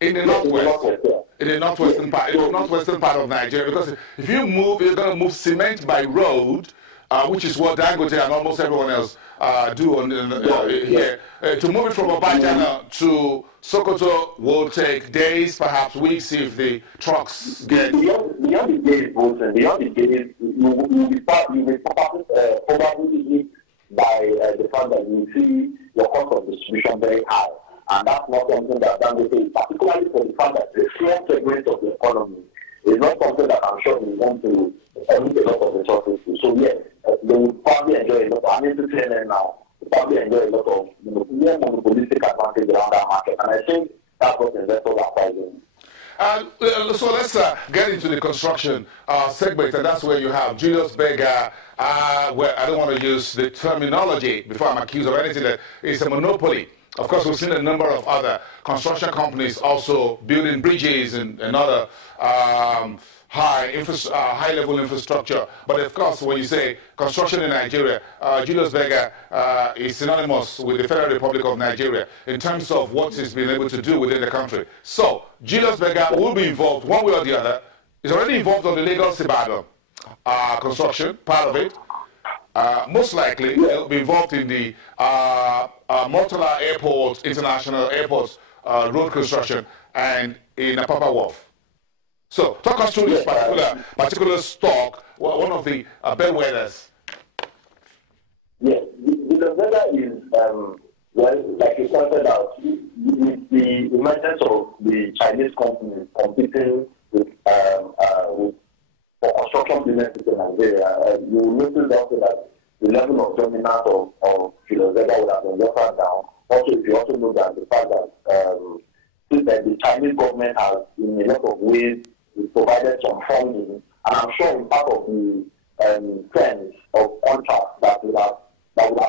In the Yes, in the northwest. northwest, yeah. In the northwestern part, in the northwestern part of Nigeria, because if you move, you're going to move cement by road, which is what Dangote and almost everyone else do here. To move it from Obajana to Sokoto will take days, perhaps weeks, if the trucks get. Beyond the days, Wilson, beyond the days, you will be probably hit by the fact that you see your cost of distribution very high. And that's not something that Dangote is, particularly for the fact that the small segment of the economy is not something that I'm sure we want to emit a lot of resources to. So yes, they will probably enjoy a lot of, I mean to say now, they probably enjoy a lot of more monopolistic advantage around that market. And I think that's what investors are pricing. So let's get into the construction segment, and that's where you have Julius Berger. Well, I don't want to use the terminology before I'm accused of anything that is a monopoly. Of course, we've seen a number of other construction companies also building bridges and other high-level infrastructure. But of course, when you say construction in Nigeria, Julius Berger is synonymous with the Federal Republic of Nigeria in terms of what he's been able to do within the country. So, Julius Berger will be involved one way or the other. He's already involved on the Lagos-Ibadan construction, part of it. Most likely, he'll be involved in the Murtala Airport, International Airports road construction, and in Apapa Wharf. So, talk us through this particular stock, one of the bellwethers. Yes, the weather is, well, like you pointed out, with the emergence of the Chinese companies competing with for construction businesses in Nigeria, you will notice also that the level of dominance of Julius Berger would have been watered down. Also, if you also know that the fact that the Chinese government has, in a lot of ways, provided some funding, and I'm sure in part of the trends of contracts that would have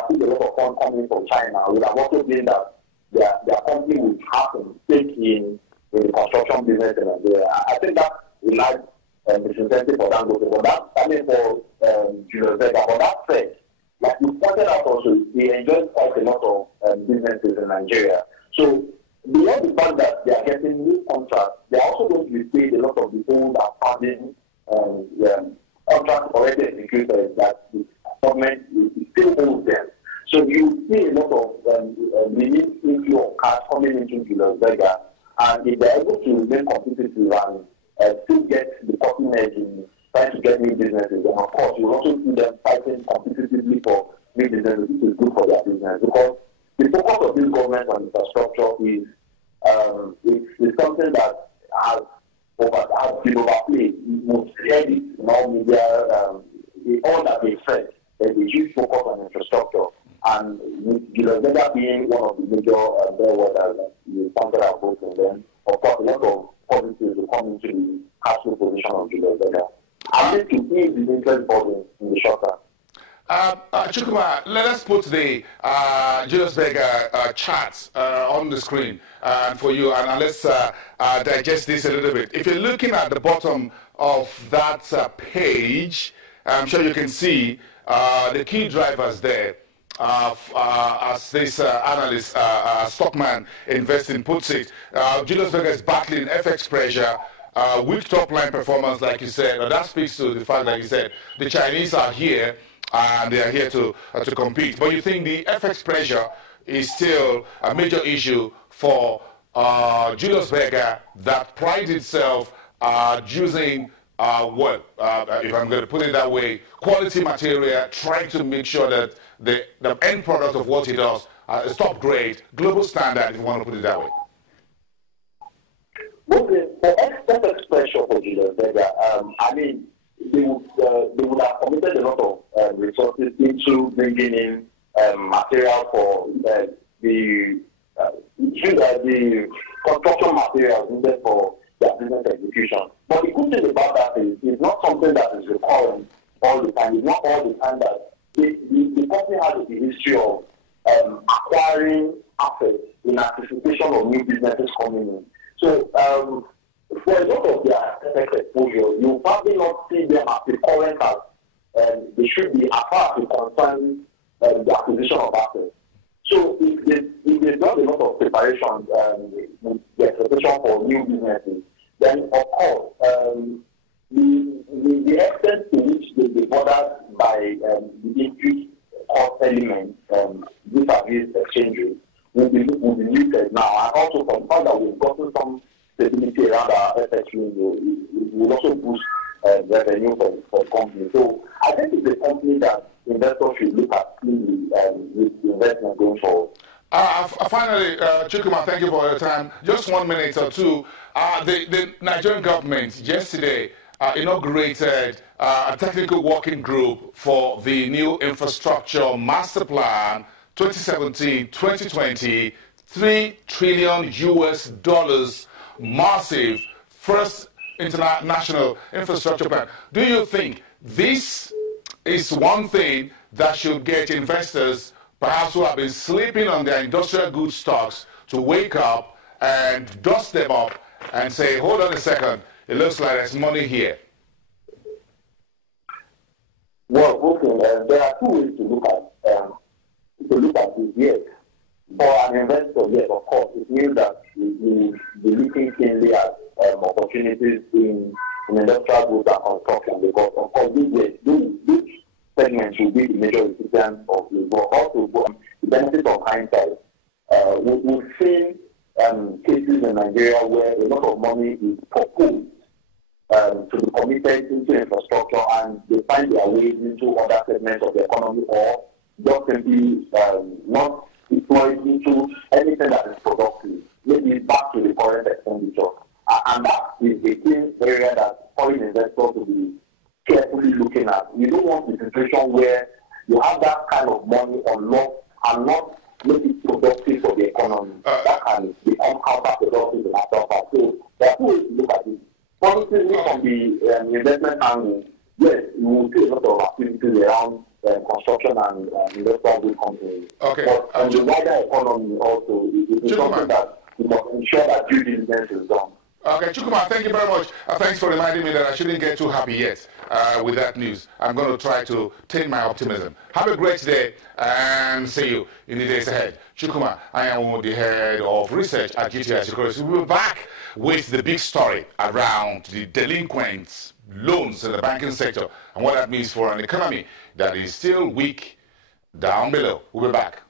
seen a lot of funds coming from China, would have also been that their company would have to take in the construction business in Nigeria. I think that we like disincentive for Dangote, but that's coming for Julius Berger. But that said, like you pointed out also, they enjoy quite a lot of businesses in Nigeria. So beyond the fact that they are getting new contracts, they are also going to be paid a lot of the old outstanding contracts already executed that the government still owes them. So you see a lot of renewed inflow of cash coming into Julius Berger, and if they're able to remain competitive and still get the cutting edge in trying to get new businesses, and of course, you also see them fighting competitively for new businesses, which is good for their business, because the focus of this government on infrastructure is something that has been overplayed. You must hear it in all media, all that they said. There's a huge focus on infrastructure, and with Julius Berger being one of the major bellwethers that you pointed out both of them, of course, a lot of positives will come into the cash flow position of Julius Berger. I think to ease the interest burden in the short term. Chukwuma, let us put the Julius Berger charts on the screen for you, and let's digest this a little bit. If you're looking at the bottom of that page, I'm sure you can see the key drivers there. As this analyst, Stockman Investing puts it, Julius Berger is battling FX pressure, weak top-line performance, like you said, and that speaks to the fact that you said the Chinese are here, and they are here to compete. But you think the FX pressure is still a major issue for Julius Berger that prides itself using, if I'm going to put it that way, quality material, trying to make sure that the end product of what he does is top grade, global standard, if you want to put it that way. Well, the FX pressure for Julius Berger, I mean, they would have committed a lot of resources into bringing in material for the construction materials needed for their business execution. But the good thing about that is it's not something that is recurrent all the time. It's not all the time that the company has a history of acquiring assets in anticipation of new businesses coming in. So for a lot of their FX exposure, you probably not see them as recurrent as they should be as far as it concerns the acquisition of assets. So if there's not a lot of preparation, with the expectation for new businesses, then of course, the extent to which they bothered by the increased cost element vis-a-vis exchange rate will be muted now. And also from the fact that we've gotten some stability around our FX window, it will also boost revenue for the company. So I think it's a company that investors should look at with the investment going forward. Finally, Chukwuma, thank you for your time. Just 1 minute or two. The Nigerian government yesterday inaugurated a technical working group for the new infrastructure master plan 2017-2020, $3 trillion, massive first international infrastructure plan. Do you think this is one thing that should get investors, perhaps who have been sleeping on their industrial goods stocks, to wake up and dust them up and say, hold on a second, it looks like there's money here? Well, okay, there are two ways to look at this. Yes, for an investor, yes, of course, it means that you be looking keenly at opportunities in industrial goods and construction, because of course these segments will be the major recipients of the work. Also, the benefit of hindsight, we've seen cases in Nigeria where a lot of money is proposed to be committed into infrastructure, and they find their way into other segments of the economy, or just simply not deployed into anything that is productive, maybe back to the current expenditure. And that is a key area that foreign investors will be carefully looking at. You don't want the situation where you have that kind of money unlocked and not make it productive for the economy. That can become counterproductive in ourselves. So there are two ways to look at it. Positively from the investment angle, yes, you will see a lot of activities around construction and industrial good companies. Okay. But on the wider economy also, it is something that we must ensure that due diligence is done. Okay, Chukwuma, thank you very much. Thanks for reminding me that I shouldn't get too happy yet with that news. I'm going to try to tame my optimism. Have a great day and see you in the days ahead. Chukwuma, I am the head of research at GTI Securities. We'll be back with the big story around the delinquent loans in the banking sector and what that means for an economy that is still weak down below. We'll be back.